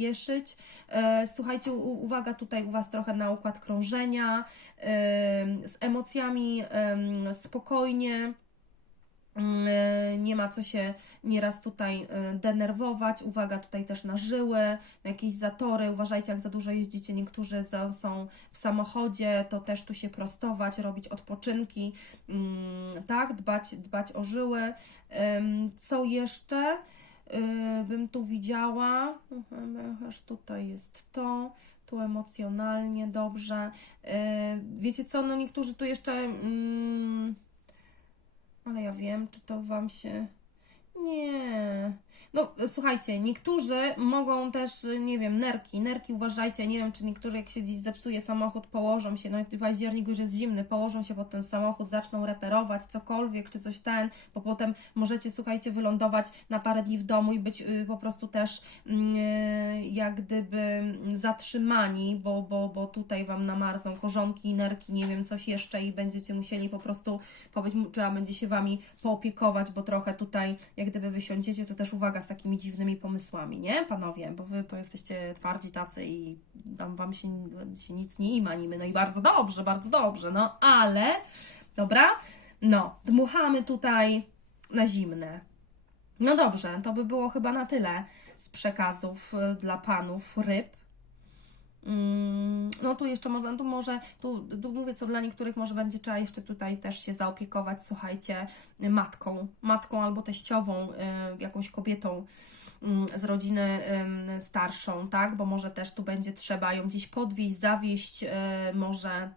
spieszyć. E, Słuchajcie, uwaga tutaj u Was trochę na układ krążenia, em, z emocjami em, spokojnie. Mm, e, Nie ma co się nieraz tutaj e, denerwować. Uwaga tutaj też na żyły, na jakieś zatory. Uważajcie, jak za dużo jeździcie. Niektórzy są w samochodzie, to też tu się prostować, robić odpoczynki, mm, tak, dbać, dbać o żyły. Co jeszcze bym tu widziała? Mhm, Aż tutaj jest to. Tu emocjonalnie dobrze. Y, Wiecie co, no niektórzy tu jeszcze. Mm, ale ja wiem, czy to Wam się. No, słuchajcie, niektórzy mogą też, nie wiem, nerki. Nerki uważajcie, nie wiem, czy niektórzy, jak się gdzieś zepsuje samochód, położą się, no i w październiku już jest zimny, położą się pod ten samochód, zaczną reperować cokolwiek, czy coś ten, bo potem możecie, słuchajcie, wylądować na parę dni w domu i być y, po prostu też mm, y, jak gdyby zatrzymani, bo, bo, bo tutaj Wam namarzą korzonki, nerki, nie wiem, coś jeszcze i będziecie musieli po prostu pobyć, trzeba będzie się Wami poopiekować, bo trochę tutaj, jak gdyby wysiądziecie, to też uwaga z takimi dziwnymi pomysłami, nie, panowie? Bo Wy to jesteście twardzi tacy i tam Wam się, się nic nie ima nimy, no i bardzo dobrze, bardzo dobrze, no ale, dobra, no, dmuchamy tutaj na zimne. No dobrze, to by było chyba na tyle z przekazów y, dla panów ryb. Mm, No tu jeszcze można, tu może, tu, tu mówię co dla niektórych może będzie trzeba jeszcze tutaj też się zaopiekować, słuchajcie, matką, matką albo teściową, y, jakąś kobietą mm, z rodziny starszą, tak, bo może też tu będzie trzeba ją gdzieś podwieźć, zawieźć, y, może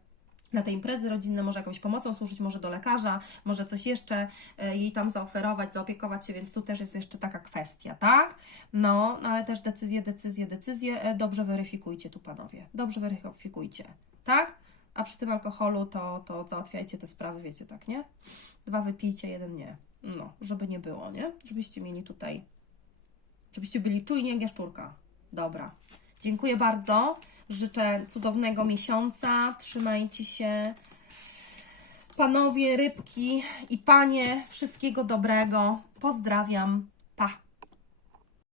na te imprezy rodzinne, może jakąś pomocą służyć, może do lekarza, może coś jeszcze e, jej tam zaoferować, zaopiekować się, więc tu też jest jeszcze taka kwestia, tak? No, ale też decyzje, decyzje, decyzje, e, dobrze weryfikujcie tu panowie, dobrze weryfikujcie, tak? A przy tym alkoholu to, to załatwiajcie te sprawy, wiecie, tak, nie? Dwa wypijcie, jeden nie. No, żeby nie było, nie? Żebyście mieli tutaj, żebyście byli czujni jak jaszczurka. Dobra. Dziękuję bardzo. Życzę cudownego miesiąca. Trzymajcie się. Panowie, rybki i panie, wszystkiego dobrego. Pozdrawiam.